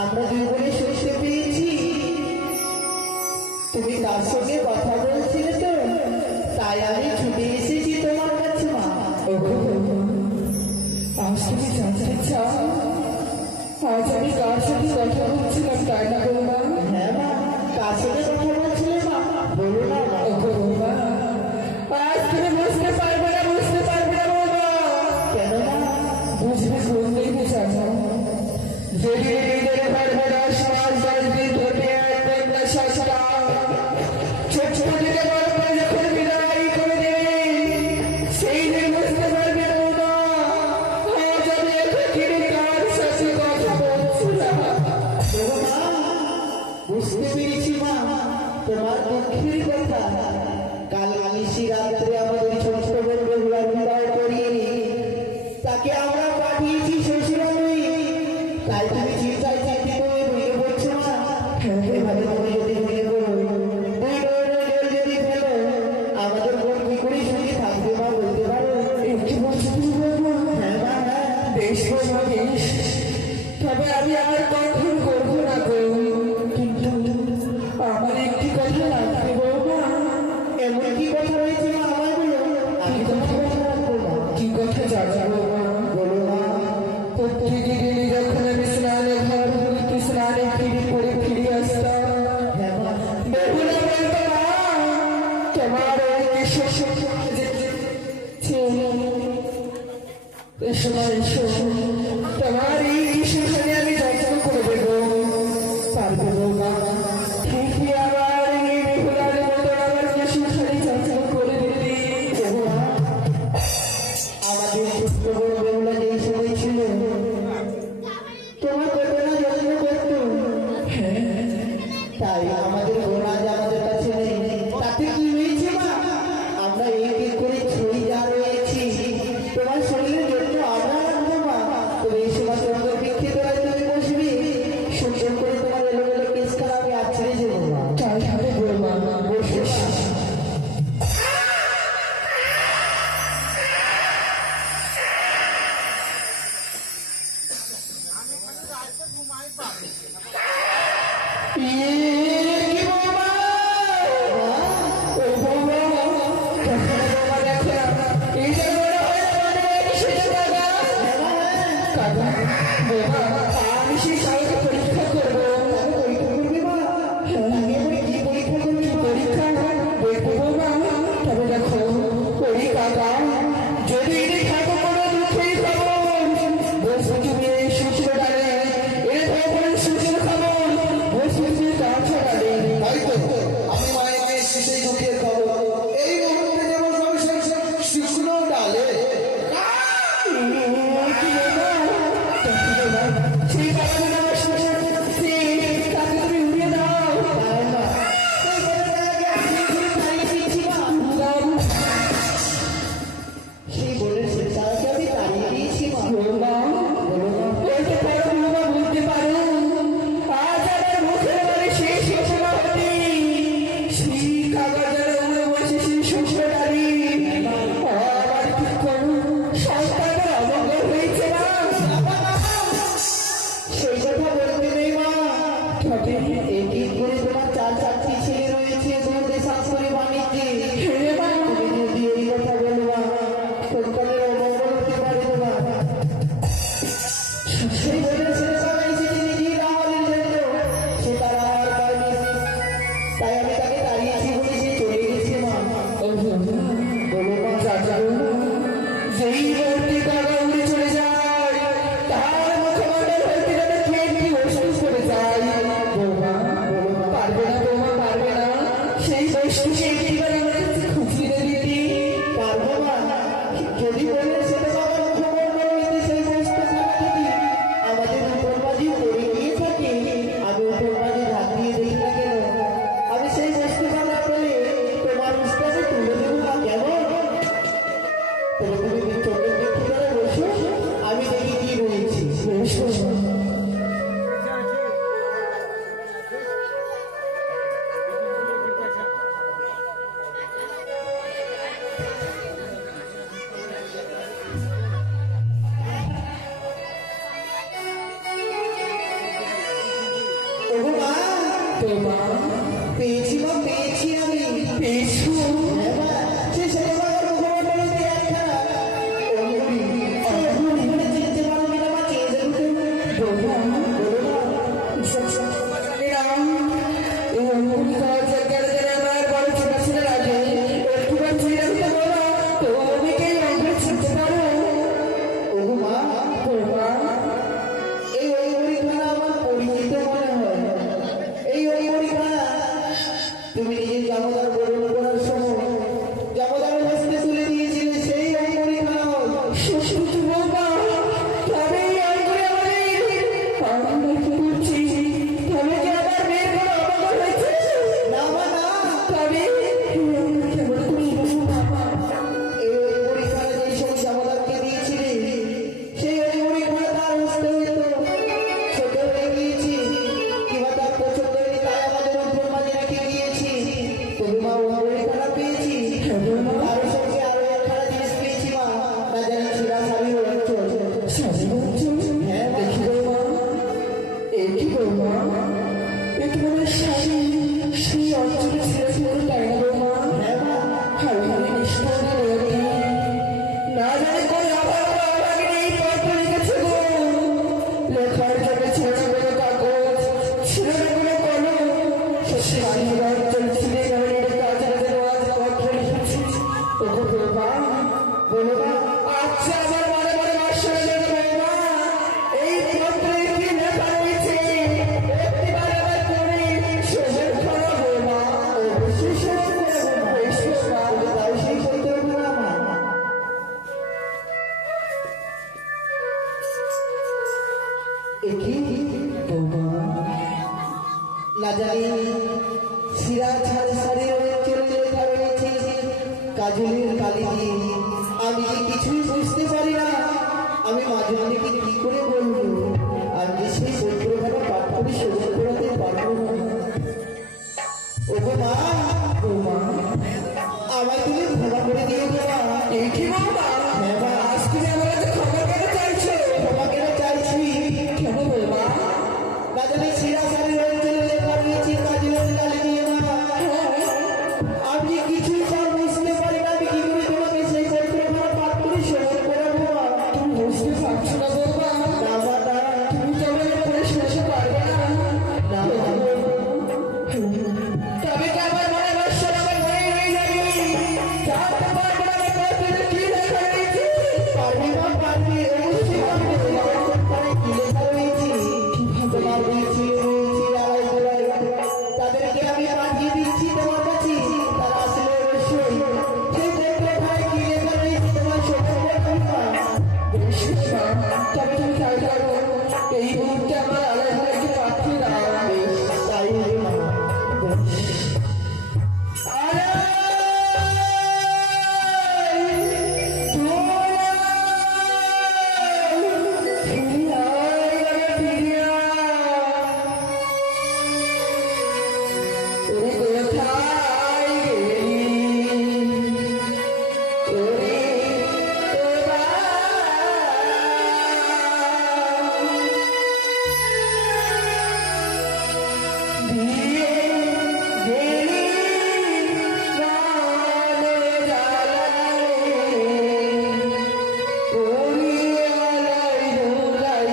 আমরা দুই বোনে শুনতে পেয়েছি তুমি তার সঙ্গে কথা বলছিলে, তো তাই আমি ছুটে এসেছি তোমার কাছে। মা, আজ তুমি জানতে চাও আজ আমি কার সাথে কথা বলছিলাম, তাই না বৌমা? হ্যাঁ মা, কার সাথে কথা বলছিলে মা? বলো না বৌমা, আজ তুমি বুঝতে পারবে না বৌমা। কেন মা? বুঝবে কোন দিকে জানো? যদি নিজের ঘর 10 মাস 10 দিন ধরে একদম নেশা ছোট থেকে বড় করে যখন বিদায় করে দেবে, সেই দিন বুঝতে পারবে বৌমা আজ আমি একাকিনী কার সাথে কথা বলছিলাম। বুঝতে পেরেছি মা তোমার দুঃখের কথা। কাল নিশি রাত্রে আমাদের ছোট বোন বেহুলার বিদায় করিয়ে তাকে আমরা পাঠিয়েছি শ্বশুরালয়ে। তাই তুমি চিন্তায় চিন্তিত হয়ে ভেঙে পড়ছো না? এভাবে তুমি যদি ভেঙে পড়ো, দুই বোনের জল যদি ফেলো, আমাদের বোন কি করে সঙ্গে থাকবে মা, বলতে পারো? কি বলছো তুমি বৌমা? হ্যাঁ মা, হ্যাঁ। বেশ বৌমা বেশ, তবে আমি আর কখন করবো না গো, কিন্তু আমার একটি কথা রাখবে বৌমা। এমন কি কথা রয়েছে মা, আমায় বলো, আমি তোমার কথা রাখবো না। কি কথা জানো বৌমা? বলো মা। প্রত্যেকদিন যখন আমি স্নানে ঘর হইতে স্নানে ফিরে আসতাম, হ্যাঁ মা, বেহুলা বলতো মা তোমার ওই এসো তোমার এই কিশোরখানে আমি যত্ন করে দেবো, পারবো বৌমা? ঠিকই আবার এই বেহুলার মতো আমার কিশোরখানে যত্ন করে দিবি। আমাদের ছোট্ট বোন বেহুলা যেই সময় ছিল তোমার কত না যত্ন করতো, তাই আমাদের বোন আজ আমাদের কাছে নেই। তাতে কি হয়েছে মা? আমরা এই করে ছুঁই যা রয়েছি তোমার শরীরের জন্য আমরা রাখবো মা। তবে এই সময় তোমাদের বৃক্ষে তোরা তুমি বসবি, সুন্দর করে তোমার এলোমেলো কেসকার আমি আছড়ে যাবো মা। তাই হবে বৌমা, বসে কি এসো ওগো মা, তোমা পেয়েছি মা, পেয়েছি আমি। পেয়েছো হ্যাঁ মা, সে ছোটবেলার মুখমণ্ডলতে একখানা অঙ্গুলি, সেই অঙ্গুলি বলে চিনতে পারবি না মা, চেয়ে যাবি তো। বাবা বলো মা। জানি না এই অঙ্গুলি খাওয়ার জায়গায় যারা আমার বড় ছোট ছিল আগে একটুবার চিনে দিতে বলো তো আমি কি অঙ্গুলি চিনতে পারো ওগো মা, তোমা এই অঙ্গুলিখানা আমার পরিচিত মনে হয়। এই অঙ্গুলিখানা তুমি নিজের জামাদার বরণ করার সময় জামাদারের হস্তে তুলে দিয়েছিলে, সেই অঙ্গুলিখানা। সুস্থ বাবা তবে এই অঙ্গুলি আমাদের আমরা কি করছি তবে কি আমার মেয়ের কোনো অবগত হয়েছে না মা, না। তবে কেমন করে বসো বাবা এই অঙ্গুলিখানা যেই সব জামাদারকে দিয়েছিলে, সেই অঙ্গুলিখানা তার হস্তে হয়তো ছোট হয়ে গিয়েছি, কিংবা তার পছন্দ হয়নি, তাই আমাদের উপর মাঝে রেখে গিয়েছি। তবে মা, অঙ্গুলিখানা পেয়েছি। আরো সঙ্গে আরো একখানা জিনিস পেয়েছি মা, না জানি ছিঁড়া শাড়ি হচ্ছে। শাড়ি বলছো হ্যাঁ মা। দেখি বৌমা একই বৌমা একটু মানে শাড়ি সেই অঞ্চলে ছেড়ে পড়ে তাই না বৌমা হ্যাঁ মা। হালকালি নিষ্ঠুরে রোগী না জানি কোন আবার আগে এই পত্র লিখেছে গো লেখার জন্য ছিল না কোনো কাগজ ছিল না কোনো কলম শাড়ি অঞ্চল ছিঁড়ে গাড়ির কাছে আজ পত্র লিখেছি ওকে বৌমা বলো মা। আচ্ছা আমার মনে মনে বাসা যেন বৌমা এই পত্রে কি লেখা রয়েছে একটিবার আবার পড়ি শোভের খানা বৌমা অবশ্যই শেষ করে দেবো মা। এসো মা তাই সেই করতে হবে না মা। একি বৌমা না জানি শিরা ছাড়ে সারি চলে লেখা রয়েছে কাজলের কালি দিয়ে। আমি যে কিছুই বুঝতে পারি না, আমি মাঝে মাঝে কি করে বলবো? আমি যে সেই পত্রখানা পাঠ করে শোধন করাতে পারবো না। ওগো মা, বৌমা আমায় তুমি ক্ষমা করে দিও গো মা। এই কি বৌমা হ্যাঁ মা, আজ তুমি আমার কাছে খবর কেন চাইছো ক্ষমা কেন চাইছি? কেন বৌমা না জানি শিরা সারি চলে লেখা রয়েছে কাজলের কালি দিয়ে মা। আমি কিছুই তার বুঝতে পারি না, আমি কি করে তোমাকে সেই পত্রখানা পাঠ করে শোধন করাবো মা? তুমি বুঝতে পারছো না বৌমা না মা, না। তুমি তো আমার পরে শুনতে পারবে না না মা। তবে কি আমার মনে বাসা আমার মনে রয়ে যাবে জানতে পারবো না আমার পত্রে কি লেখা রয়েছে পারবি মা, পারবি, অবশ্যই পারবি। তোমার পত্রখানায় কি লেখা রয়েছে? তোমার বলছি আড়াই গোড়ায় তাদেরকে আমি পাঠিয়ে দিচ্ছি তোমার কাছে, তারা আসলে অবশ্যই সেই পত্রখানায় কি লেখা রয়েছে তোমার শোধন করবে মা। তবে তুমি তাই করো এই মুহূর্তে আমার আলাদা করে একটু পাঠিয়ে দাও বেশ, তাই হবে মা। Yeah.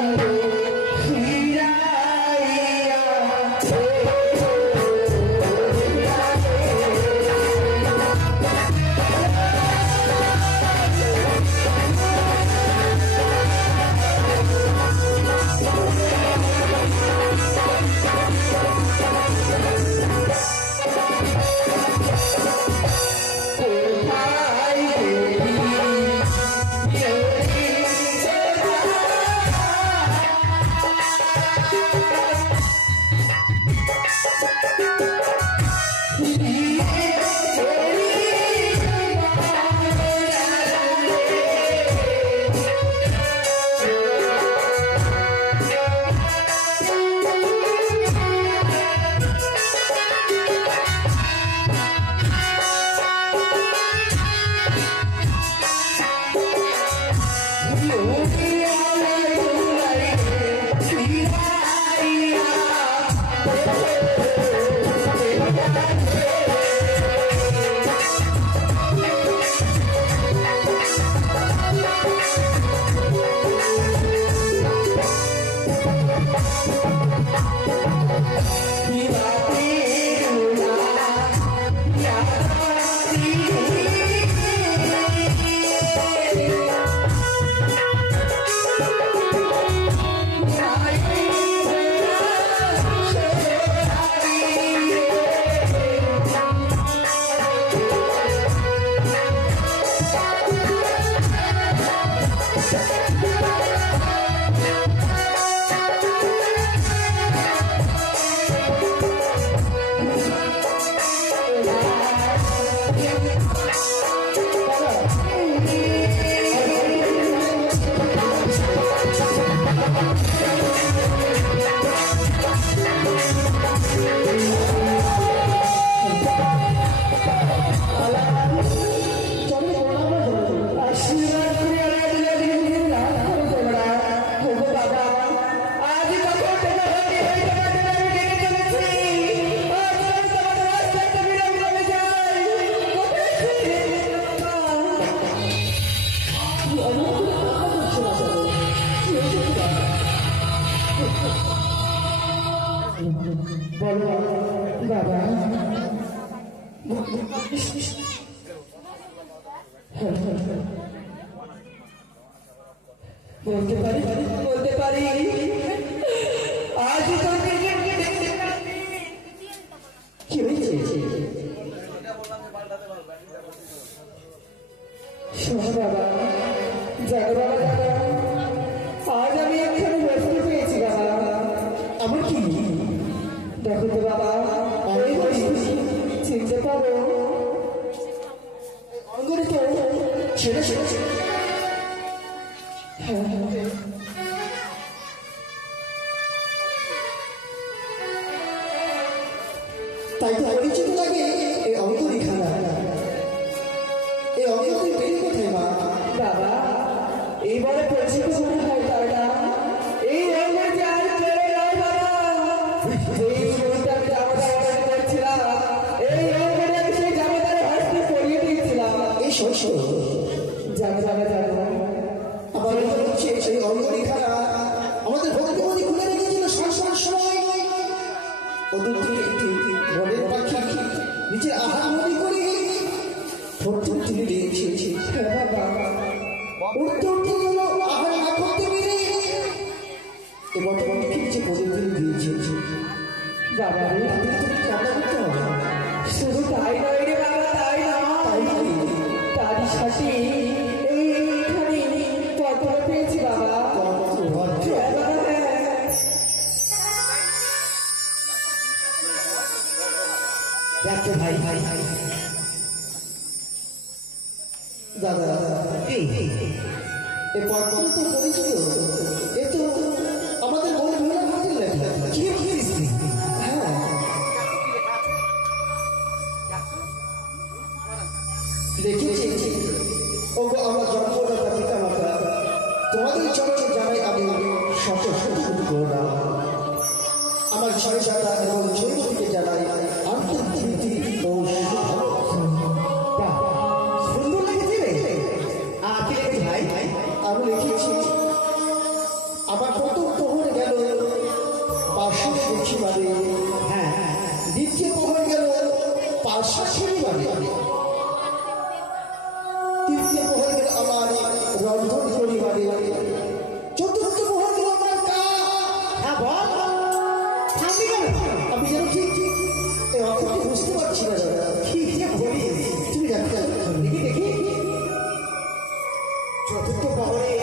বলতে পারি বলতে পারি আজ তোকে কি হয়েছে? শোনো বাবা, জানো বাবা, জানো আজ আমি একখানে বস্তু পেয়েছি বাবা। আমার কি? দেখো তো বাবা, এই বস্তু চিনতে পারো? অঙ্গনে তো ছেড়ে ছেড়ে হ্যাঁ হ্যাঁ, তাই তো পরিচিত লাগে এই অঙ্গনি খানা। এই অঙ্গনি পেয়ে কোথায় মা? বাবা এইবারে পরিচিত মনে হয় তার নাম এই রঙের যে আর চলে নয় বাবা। এই ছবিটা আমি জামাতার অর্ডার করেছিলাম, এই রঙের আমি সেই জামাতার হাসতে পরিয়ে দিয়েছিলাম। এই শস্য জানো বাবা, জানো আমার মনে হচ্ছে সেই অঙ্গনি খানা আমাদের ভক্তিপতি খুলে রেখেছিল সংসার সময়। ওদের থেকে একটি বনের পাখি নিজের আহার নদী করে ঠোঁট তুলে দিয়েছে। হ্যাঁ বাবা, উঠতে উঠতে গেল আহার না করতে পেরে এ বটবটিকে নিচে পদে তুলে দিয়েছে। বাবা রে, তাদের তো রান্না করতে হবে। শুধু তাই নয় রে বাবা, তাই তাই নয়, কি? তারই সাথে এইখানে পত্র পেয়েছি বাবা। ভদ্র। হ্যাঁ বাবা, হ্যাঁ। দেখো ভাই ভাই দাদা এই পত্র তো পড়েছিল, এ তো আমাদের মনে ভোলা ভাতের লেখা। কি লিখিস? হ্যাঁ, লিখেছি ওগো আমার জন্মদাতা পিতা মাতা, তোমাদের চরণে জানাই আমি শত শত করোনা। আমার ছয় জাতা এবং জৈবকে জানাই আন্তর্জাতিক ও সুন্দর লেগেছে রে। কি লেগেছে ভাই? আমি লিখেছি আমার প্রথম প্রহর গেল পাশে দেখি বাড়ি, হ্যাঁ দ্বিতীয় প্রহর গেল পাশাশুড়ি বাড়ি, তৃতীয় প্রহর গেল আমার রন্ধন পরিবারে, চতুর্থ প্রহর গেল আমার আমি যেন ঠিক এই অর্থটি বুঝতে পারছি না দাদা। কি যে বলি তুমি দেখতে দেখি দেখি চতুর্থ প্রহরে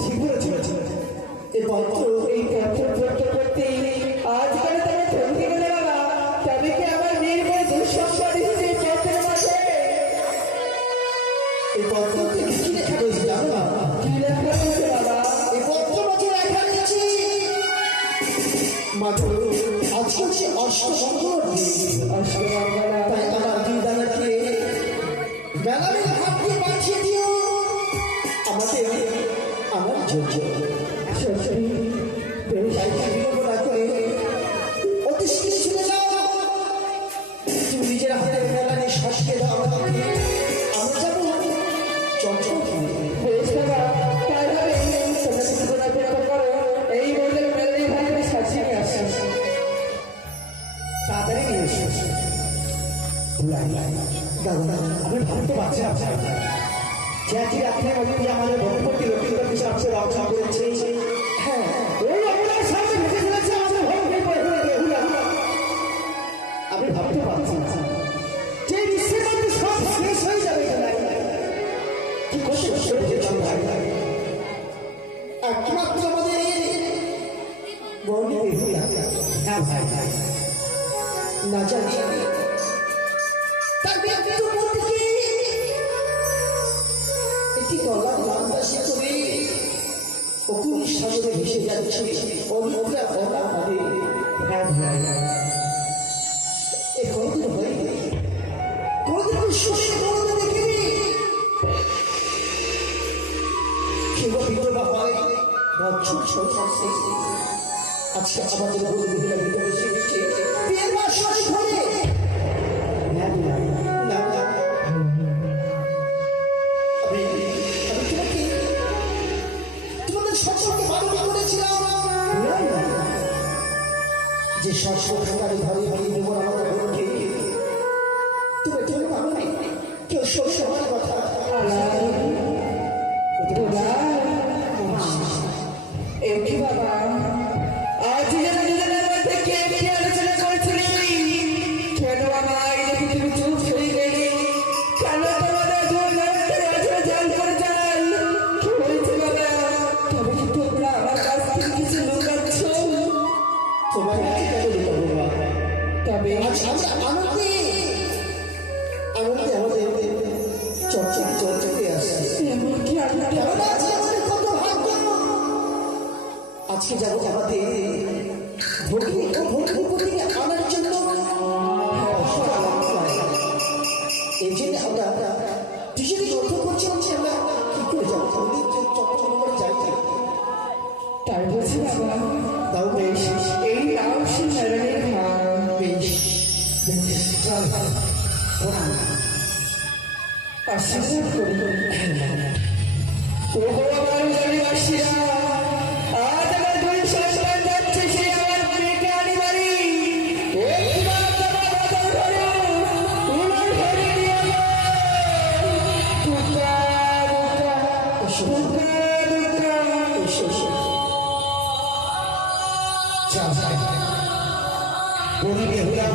ঠিক বলেছ। এই পত্র এই পত্র পড়তে পড়তে আজকাল তারা থমকে গেলে বাবা, তবে কি আমার নির্ময় দুঃসংবাদ এসেছে এই পত্রের মাঝে? এই পত্রতে কি লেখা রয়েছে জানো না? কি লেখা রয়েছে বাবা? এই পত্র মাঝে লেখা রয়েছে মাত্র আজকে হচ্ছে অষ্টমঙ্গল দিন। অষ্টমঙ্গলা। তাই আমার দুই দাদাকে মেলা মেলা হাত দিয়ে পাঠিয়ে দিও আমাদের আমার যোগ্য সত্যি বেশ। তাই বিলম্ব না করে অতি শীঘ্র চলে যাও। তুমি নিজের হাতে মেলা নিয়ে শাসিয়ে দাও আমাকে, আমরা যাবো চঞ্চল কিনে। বেশ বাবা, তাই হবে। তোমরা কিছু করে অপেক্ষা করো, এই বলে মেলে ভাই করে সাজিয়ে নিয়ে আসিস। তাড়াতাড়ি নিয়ে এসো। দাদা আমি ভাবতে পারছি না যে আজকে রাত্রে মধ্যে আমাদের ভক্তি লক্ষ্মীদের কিছু আপসে রক্ষা করেছে। হ্যাঁ ওই আপনার সামনে ভেসে চলেছে আমাদের ভক্তি বেহুলা। আমি ভাবতে পারছি না যে বিশ্বের মধ্যে সব শেষ হয়ে যাবে কি করতে চলেছে ভাই। একমাত্র আমাদের বর্ণে বেহুলা। হ্যাঁ ভাই ভাই না জানি তার ব্যক্তিত্ব মধ্যে একটি গলার লান্দাসী করে অকুল সাগরে ভেসে যাচ্ছে অনিদ্রা গলা ভাবে। হ্যাঁ ভাই এ কোনদিন হয়নি, কোনদিন বিশ্বসের কোনদিন দেখিনি। কেবল বিধবা হয় বছর সংসার শেষে আজকে আমাদের বলে মহিলা ভিতরে এসেছে বিয়ের মাস ঘরে। না না শাশ্বতকারী ঘরে ঘরে দেবো আমাদের বোনকে। তুমি তুমি ভাবনি কেউ সব আমার কথা এমনি বাবা আজ যেন দুজনের মধ্যে কে কি আলোচনা করেছিলি কেন আমায় দেখে তুমি চুপ হয়ে গেলে কেন তোমাদের দুই লড়তে আছে জাল করে যাই কি হয়েছে বাবা তবে কি তোমরা আমার কাছ থেকে কিছু লুকাচ্ছ তোমার কাছে কেন লুকাবো বাবা? তবে আজ আমরা আনন্দে আনন্দে আমাদের চর্চকে আসছে। এমন কি আনন্দ কেননা আজকে আমাদের কত ভাগ্য। আজকে যাবো আমাদের ভগিনী ও ভগ্নিপতিকে আনার জন্য এই জন্য আমরা দুজনে গল্প করছি হচ্ছে আমরা কি করে যাবো চটচট করে যাই তাই বলছি বাবা তাও বেশ এই নাও সে নারায়ণের ঘাট বেশ চল প্রণাম। আশীর্বাদ করি ও ভগবান জানিবাসীরা আজ আমার দুই সন্তান যাচ্ছে সে আমার মেয়েকে আনি বাড়ি একবার তোমার বাজার ধরো তোমার ঘরে নিয়ে দুর্গা দুর্গা দুর্গা দুর্গা বলি বেহুলা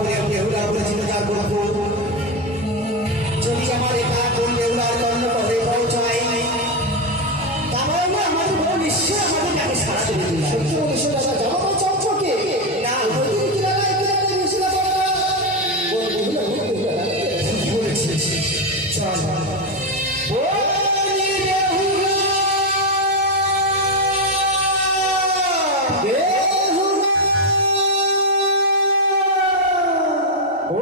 বলেছিল তার বন্ধু যদি আমার একা কোন বেহুলার জন্ম করে পৌঁছায় তাহলে না আমাদের বড় নিশ্চয় আমাদের কাছে সারা দেবে সত্যি বলিস দাদা জামা চমচকে না বলেছিস চল বলি বেহুলা ও